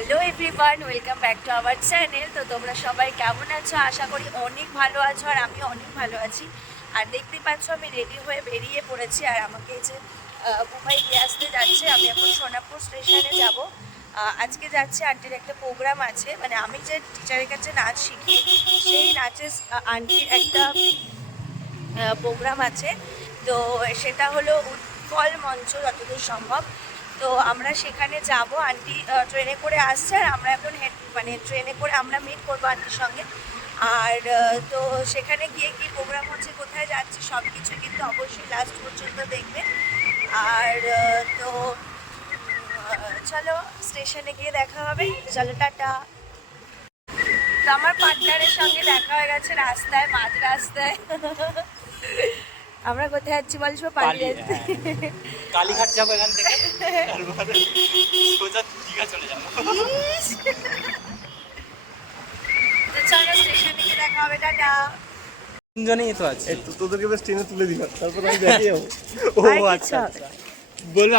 Hello everyone, welcome back to our channel. তো তোমরা সবাই কেমন আছো? আশা করি অনেক ভালো আছো, আর আমি অনেক ভালো আছি। আর দেখতে পাচ্ছ আমি রেডি হয়ে বেরিয়ে পড়েছি, আর আমাকে এই যে মুম্বাই দিয়ে আসতে যাচ্ছে। আমি এখন সোনাপুর স্টেশনে যাব। আজকে যাচ্ছে আন্টির একটা প্রোগ্রাম আছে, মানে আমি যে টিচারের কাছে নাচ শিখি সেই নাচের আন্টির একটা প্রোগ্রাম আছে। তো সেটা হলো উৎকল মঞ্চ যতদূর সম্ভব। তো আমরা সেখানে যাব। আন্টি ট্রেনে করে আসছে, আর আমরা এখন মানে ট্রেনে করে আমরা মিট করবো আন্টির সঙ্গে। আর তো সেখানে গিয়ে কি প্রোগ্রাম হচ্ছে, কোথায় যাচ্ছি, সব কিছু কিন্তু অবশ্যই লাস্ট পর্যন্ত দেখবে। আর তো চলো স্টেশনে গিয়ে দেখা হবে। চলো টাটা। তো আমার পার্টনারের সঙ্গে দেখা হয়ে গেছে রাস্তায়, মাঝ রাস্তায়। আমরা কোথায় যাচ্ছি বলছো? পালিয়ে যাচ্ছি। কালীঘাট যাবো এখান থেকে, তারপরে সোজা দীঘা চলে যাবো। তো চলো স্টেশনে গিয়ে দেখা হবে, টাটা। তিনজনেই তো আছে। তোদেরকে বেশ ট্রেনে তুলে দিলাম, তারপর আমি দেখে যাবো। ও আচ্ছা আচ্ছা, বলবে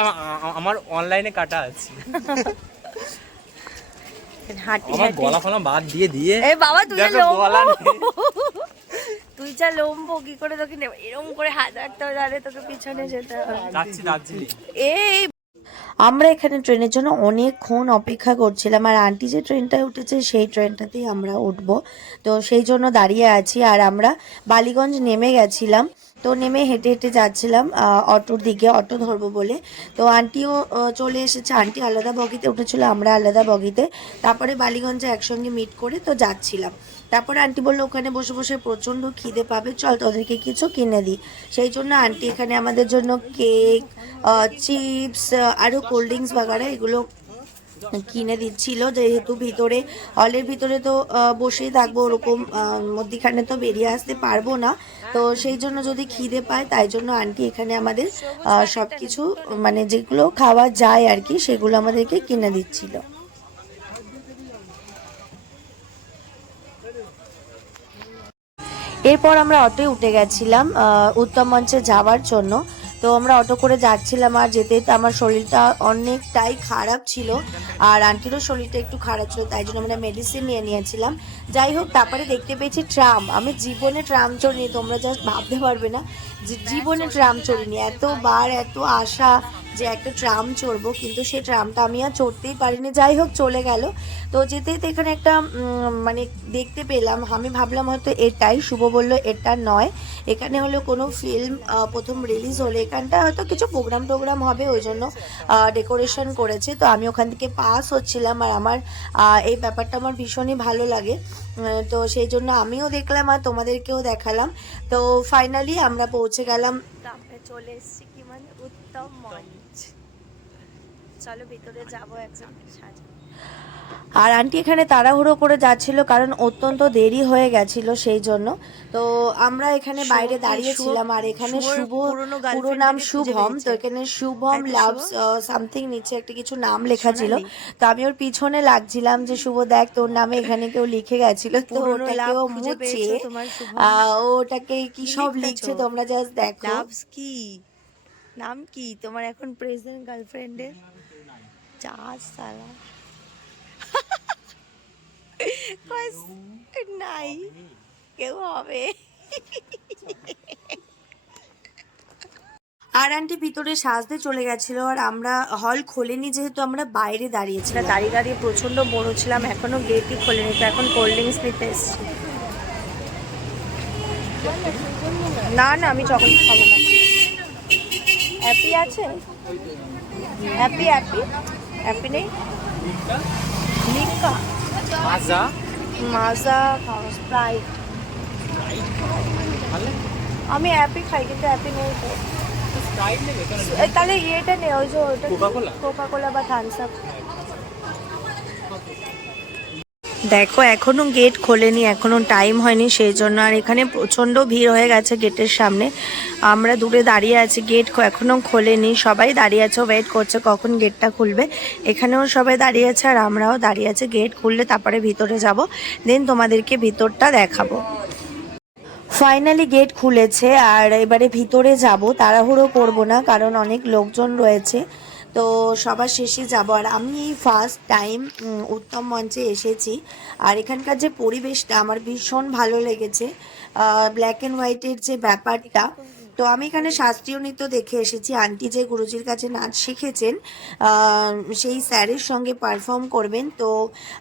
আমার অনলাইনে কাটা আছে। আমার গলা ফলা বাদ দিয়ে দিয়ে এই বাবা তুই দেখো গলা নেই। তুই যা লম্বো, কি করে তোকে নেব? এরকম করে হাত রাখতে হবে, তাহলে তোকে পিছনে যেতে হবে। যাচ্ছি দার্জিলিং। এই আমরা এখানে ট্রেনের জন্য অনেকক্ষণ অপেক্ষা করছিলাম, আর আন্টি যে ট্রেনটায় উঠেছে সেই ট্রেনটাতেই আমরা উঠবো। তো সেই জন্য দাঁড়িয়ে আছি। আর আমরা বালিগঞ্জ নেমে গেছিলাম, তো নেমে হেঁটে হেঁটে যাচ্ছিলাম অটোর দিকে, অটো ধরবো বলে। তো আন্টিও চলে এসেছে। আন্টি আলাদা বগিতে উঠেছিল, আমরা আলাদা বগিতে। তারপরে বালিগঞ্জে একসঙ্গে মিট করে তো যাচ্ছিলাম। তারপরে আন্টি বললো ওখানে বসে বসে প্রচণ্ড খিদে পাবে, চল তোদেরকে কিছু কিনে দিই। সেই জন্য আন্টি এখানে আমাদের জন্য কেক, চিপস, আরও কোল্ড ড্রিঙ্কস বাগারা এগুলো কিনে দিচ্ছিল। যেহেতু ভিতরে হলের ভিতরে তো বসেই থাকবো, ওরকম মধ্যিখানে তো বেরিয়ে আসতে পারবো না। তো সেই জন্য যদি খিদে পায়, তাই জন্য আন্টি এখানে আমাদের সব কিছু মানে যেগুলো খাওয়া যায় আর কি, সেগুলো আমাদেরকে কিনে দিচ্ছিল। এরপর আমরা অটোয় উঠে গেছিলাম উত্তম মঞ্চে যাওয়ার জন্য। তো আমরা অটো করে যাচ্ছিলাম, আর যেতে যেতে আমার শরীরটা অনেকটাই খারাপ ছিল, আর আন্টিরও শরীরটা একটু খারাপ ছিল, তাই জন্য আমরা মেডিসিন নিয়ে নিয়েছিলাম। যাই হোক, তারপরে দেখতে পেয়েছি ট্রাম। আমি জীবনে ট্রাম চড়িনি, তোমরা জাস্ট ভাবতে পারবে না যে জীবনে ট্রাম চড়িনি। এতবার এত আশা যে একটা ট্রাম চড়বো, কিন্তু সেই ট্রামটা আমি আর চড়তেই পারিনি। যাই হোক, চলে গেল। তো যেতে যেতে এখানে একটা মানে দেখতে পেলাম, আমি ভাবলাম হয়তো এটাই, শুভ বলল এটা নয়, এখানে হলো কোনো ফিল্ম প্রথম রিলিজ হলে এখানটা হয়তো কিছু প্রোগ্রাম হবে, ওই জন্য ডেকোরেশন করেছে। তো আমি ওখান থেকে পাস হচ্ছিলাম, আর আমার এই ব্যাপারটা আমার ভীষণই ভালো লাগে। তো সেই জন্য আমিও দেখলাম আর তোমাদেরকেও দেখালাম। তো ফাইনালি আমরা পৌঁছে গেলাম, চলে এসেছি কি মানে উত্তম মঞ্চ। চলো ভিতরে যাবো একসাথে সাজা। আর আন্টি এখানে তাড়াহুড়ো করে যাচ্ছিল, কারণ অত্যন্ত দেরি হয়ে গেছিল, সেই জন্য। তো আমরা এখানে বাইরে দাঁড়িয়েছিলাম, আর এখানে শুভ, পুরো নাম শুভম, তো এখানে শুভম লাভস সামথিং নিচে একটা কিছু নাম লেখা ছিল। তো আমি ওর পিছনে লাগছিলাম যে শুভ দেখ তোর নামে এখানে কেউ লিখে গেছিল, তো ওটাকেও মুছে ওটাকে কি সব লিখছে তোমরা জাস্ট দেখো। লাভস কি নাম কি তোমার এখন প্রেজেন্ট গার্লফ্রেন্ডের? চাষ সালা নাই কেউ হবে। আর আন্টি ভিতরে সাজতে চলে গেছিল, আর আমরা হল খোলেনি যেহেতু আমরা বাইরে দাঁড়িয়েছিলাম। দাঁড়িয়ে দাঁড়িয়ে প্রচন্ড বড় ছিলাম, এখনো গেটই খোলেনি। তো এখন কোল্ড ড্রিঙ্কস নিতে এসেছি। না না, আমি চকলেট খাবো না। হ্যাপি আছে? হ্যাপি হ্যাপি হ্যাপি নেই? লিকা মাজা মাজা খাও, স্প্রাইট। আমি হ্যাপি খাই, কিন্তু হ্যাপি নেই তো। তাহলে ইয়েটা নে, ওই যে ওইটা কোকা কোলা বা থামস আপ। দেখো এখনো গেট খোলেনি, এখনো টাইম হয়নি, সেই জন্য। আর এখানে প্রচণ্ড ভিড় হয়ে গেছে গেটের সামনে। আমরা দূরে দাঁড়িয়ে আছি, গেট এখনো খোলেনি, সবাই দাঁড়িয়ে আছে, ওয়েট করছে কখন গেটটা খুলবে। এখানেও সবাই দাঁড়িয়ে আছে, আর আমরাও দাঁড়িয়ে আছি। গেট খুললে তারপরে ভিতরে যাব, দেন তোমাদেরকে ভিতরটা দেখাবো। ফাইনালি গেট খুলেছে, আর এবারে ভিতরে যাব। তাড়াহুড়ো করবো না, কারণ অনেক লোকজন রয়েছে। তো সবার শেষে যাব। আর আমি এই ফার্স্ট টাইম উত্তম মঞ্চে এসেছি, আর এখানকার যে পরিবেশটা আমার ভীষণ ভালো লেগেছে, ব্ল্যাক অ্যান্ড হোয়াইটের যে ব্যাপারটা। তো আমি এখানে শাস্ত্রীয় নৃত্য দেখে এসেছি। আন্টি যে গুরুজির কাছে নাচ শিখেছেন সেই স্যারের সঙ্গে পারফর্ম করবেন। তো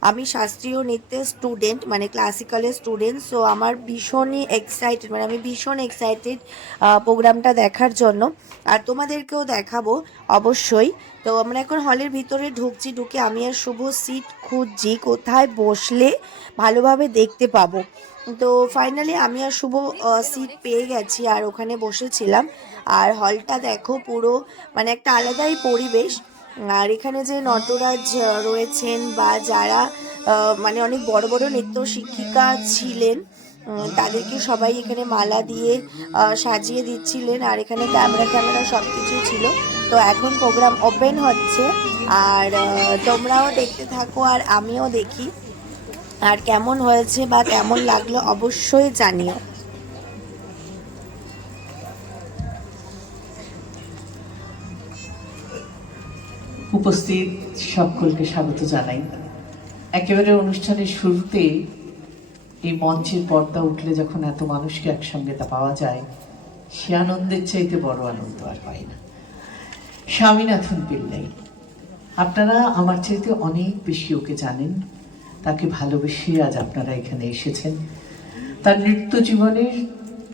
আমি শাস্ত্রীয় নৃত্যের স্টুডেন্ট, মানে ক্লাসিক্যালের স্টুডেন্ট। সো আমার ভীষণই এক্সাইটেড, মানে আমি ভীষণ এক্সাইটেড প্রোগ্রামটা দেখার জন্য, আর তোমাদেরকেও দেখাবো অবশ্যই। তো আমরা এখন হলের ভিতরে ঢুকছি, ঢুকে আমি আর শুভ সিট খুঁজছি কোথায় বসলে ভালোভাবে দেখতে পাবো। তো ফাইনালি আমি আর শুভ সিট পেয়ে গেছি, আর ওখানে বসেছিলাম। আর হলটা দেখো পুরো মানে একটা আলাদাই পরিবেশ। আর এখানে যে নটরাজ রয়েছেন বা যারা মানে অনেক বড় বড় নৃত্য শিক্ষিকা ছিলেন, তাদেরকে সবাই এখানে মালা দিয়ে সাজিয়ে দিচ্ছিলেন। আর এখানে ক্যামেরা সব কিছু ছিল। তো এখন প্রোগ্রাম ওপেন হচ্ছে, আর তোমরাও দেখতে থাকো আর আমিও দেখি, আর কেমন হয়েছে বা কেমন লাগলো অবশ্যই জানিও। উপস্থিত সকলকে স্বাগত জানাই। একেবারে অনুষ্ঠানের শুরুতে এই মঞ্চের পর্দা উঠলে যখন এত মানুষকে একসঙ্গে তা পাওয়া যায়, সে আনন্দের চাইতে বড় আনন্দ আর পাই না। স্বামীনাথন পিল্লাই, আপনারা আমার চাইতে অনেক বেশি ওকে জানেন। তাকে ভালোবেসে আজ আপনারা এখানে এসেছেন। তার নৃত্য জীবনের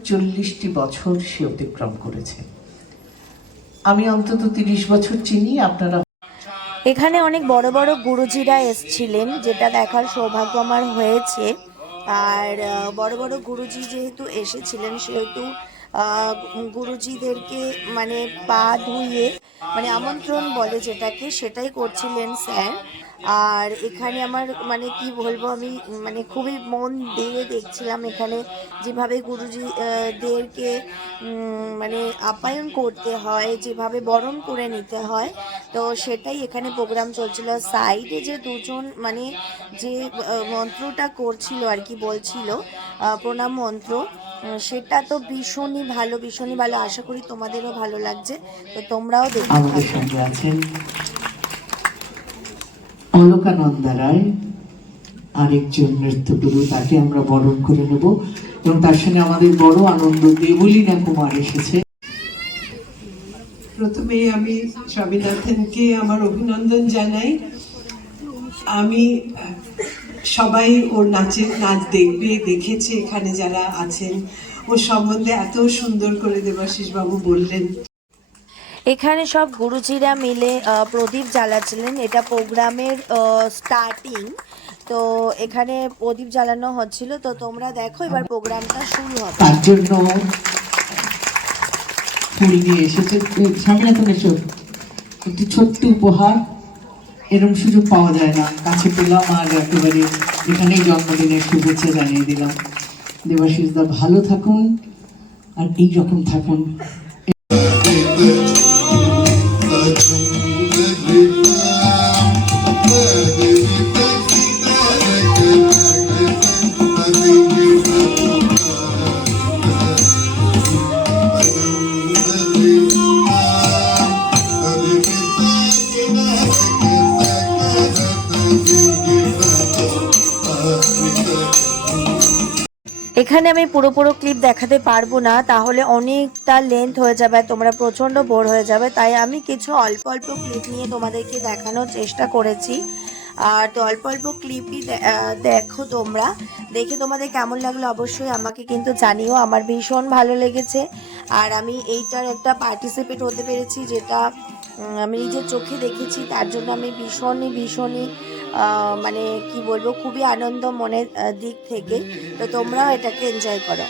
40টি বছর সে অতিক্রম করেছে। আমি অন্তত 30 বছর চিনি। আপনারা এখানে অনেক বড় বড় গুরুজিরা এসছিলেন, যেটা দেখার সৌভাগ্য আমার হয়েছে। আর বড় বড় গুরুজি যেহেতু এসেছিলেন, সেহেতু গুরুজিদেরকে মানে পা ধুইয়ে মানে আমন্ত্রণ বলে যেটাকে, সেটাই করছিলেন স্যার। আর এখানে আমার মানে কি বলবো, আমি মানে খুবই মন দিয়ে দেখছিলাম এখানে যেভাবে গুরুজি দেরকে মানে আপ্যায়ন করতে হয়, যেভাবে বরণ করে নিতে হয়। তো সেটাই এখানে প্রোগ্রাম চলছিল। সাইডে যে দুজন মানে যে মন্ত্রটা করছিল আর কি, বলছিল প্রণাম মন্ত্র, সেটা তো ভীষণই ভালো, ভীষণই ভালো। আশা করি তোমাদেরও ভালো লাগছে। তো তোমরাও দেখতে আমাদের থাকো। সঙ্গে আছেন অলকানন্দা রায়, আরেকজন নৃত্যগুরু। তাকে আমরা বরণ করে নেব, এবং তার সঙ্গে আমাদের বড় আনন্দ দেবলীনা কুমার এসেছে। প্রথমে আমি স্বামীনাথনকে আমার অভিনন্দন জানাই। আমি সবাই ওর নাচ দেখবে, দেখেছে এখানে যারা আছেন। ওর সম্বন্ধে এত সুন্দর করে দেবাশিস বাবু বললেন। এখানে সব গুরুজিরা মিলে প্রদীপ জ্বালাচ্ছিলেন। এটা প্রোগ্রামের স্টার্টিং। তো এখানে প্রদীপ জ্বালানো হচ্ছিল। তো তোমরা দেখো এবার প্রোগ্রামটা শুরু হবে। তার জন্য ফুল নিয়ে এসেছে স্বামীনাথন। এসো, একটি ছোট্ট উপহার, এরকম সুযোগ পাওয়া যায় না, কাছে পেলাম। আর একেবারে এখানেই জন্মদিনের শুভেচ্ছা জানিয়ে দিলাম। দেবাশিস দা ভালো থাকুন আর এইরকম থাকুন। এখানে আমি পুরো ক্লিপ দেখাতে পারবো না, তাহলে অনেকটা লেন্থ হয়ে যাবে, তোমরা প্রচণ্ড বোর হয়ে যাবে। তাই আমি কিছু অল্প অল্প ক্লিপ নিয়ে তোমাদেরকে দেখানোর চেষ্টা করেছি। আর তো অল্প অল্প ক্লিপই দেখো তোমরা, দেখে তোমাদের কেমন লাগলো অবশ্যই আমাকে কিন্তু জানিও। আমার ভীষণ ভালো লেগেছে, আর আমি এইটার একটা পার্টিসিপেট হতে পেরেছি, যেটা আমি নিজের চোখে দেখেছি। তার জন্য আমি ভীষণই মানে কি বলবো, খুবই আনন্দ মনের দিক থেকে। তো তোমরাও এটাকে এনজয় করো।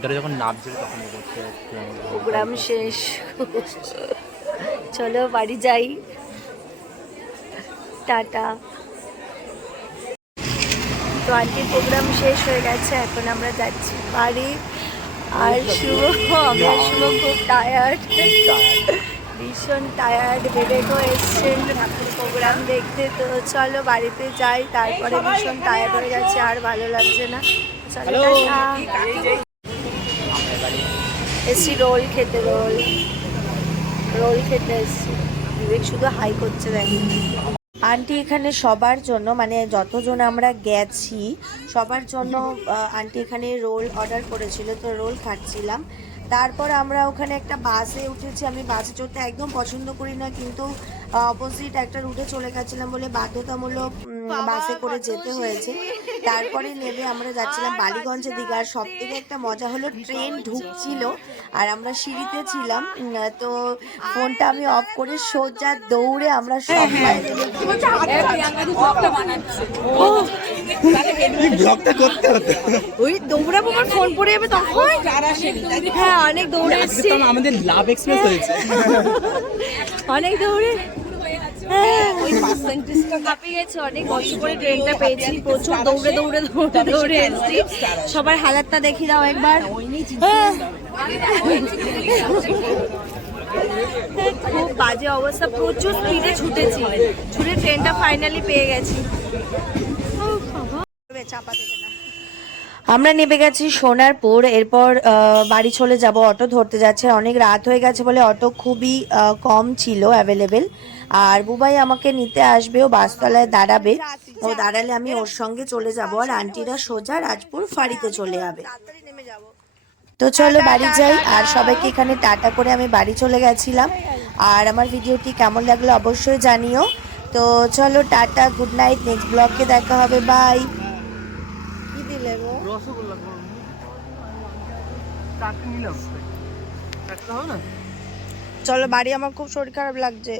পদ্মাটা যখন নামছিল তখন বলছে প্রোগ্রাম শেষ, চলো বাড়ি যাই, টাটা। তো আন্টির প্রোগ্রাম শেষ হয়ে গেছে, এখন আমরা যাচ্ছি বাড়ি। আর শুভ, আমি আর শুভ খুব টায়ার্ড, ভীষণ টায়ার্ড। বেবেকও এসছেন প্রোগ্রাম দেখতে, তো চলো বাড়িতে যাই, তারপরে ভীষণ টায়ার্ড হয়ে যাচ্ছে, আর ভালো লাগছে না। চলো টাটা। এসছি রোল খেতে, রোল খেতে এসছি। বিবেক শুধু হাই করছে দেখো। আন্টি এখানে সবার জন্য, মানে যতজন আমরা গেছি সবার জন্য আন্টি এখানে রোল অর্ডার করেছিল, তো রোল খাচ্ছিলাম। তারপর আমরা ওখানে একটা বাসে উঠেছি। আমি বাসে চড়তে একদম পছন্দ করি না, কিন্তু অপোজিট একটা রুটে চলে গেছিলাম বলে বাধ্যতামূলক বাসে করে যেতে হয়েছে। তারপরে নেমে আমরা যাচ্ছিলাম বালিগঞ্জের দিকে। আর সব থেকে একটা মজা হলো ট্রেন ঢুকছিল আর আমরা সিঁড়িতে ছিলাম, তো ফোনটা আমি অফ করে সোজা দৌড়ে আমরা সবাই ব্লগটা করতে হতো। ওই দৌড়াবো, আমার ফোন পড়ে যাবে তখন। হ্যাঁ, অনেক দৌড়ে এসেছি, আমাদের লাভ এক্সপ্রেস হয়েছে, অনেক দৌড়ে। কাঁপিয়ে গেছে, অনেক কষ্ট করে ট্রেনটা পেয়েছি, প্রচুর দৌড়ে দৌড়ে দৌড়ে দৌড়ে এসেছি। সবার হালাতটা দেখি দাও একবার। খুব বাজে অবস্থা, প্রচুর স্পিডে ছুটে ট্রেনটা ফাইনালি পেয়ে গেছি। চাপা দেবে না। আমরা নেমে গেছি সোনারপুর। এরপর বাড়ি চলে যাব, অটো ধরতে যাচ্ছে। অনেক রাত হয়ে গেছে বলে অটো খুবই কম ছিল অ্যাভেলেবেল। আর বুবাই আমাকে নিতে আসবে, ও বাসতলায় দাঁড়াবে, ও দাঁড়ালে আমি ওর সঙ্গে চলে যাব। আর আন্টিরা সোজা রাজপুর ফাঁড়িতে চলে যাবে। তো চলো বাড়ি যাই। আর সবাইকে এখানে টাটা করে আমি বাড়ি চলে গেছিলাম। আর আমার ভিডিওটি কেমন লাগলো অবশ্যই জানিও। তো চলো টাটা, গুড নাইট, নেক্সট ব্লগে দেখা হবে, বাই। কি দিলে গো? রসগোল্লা চাটনি নিলাম, চাটনি হবে না? চলো বাড়ি, আমার খুব শরীর খারাপ লাগছে।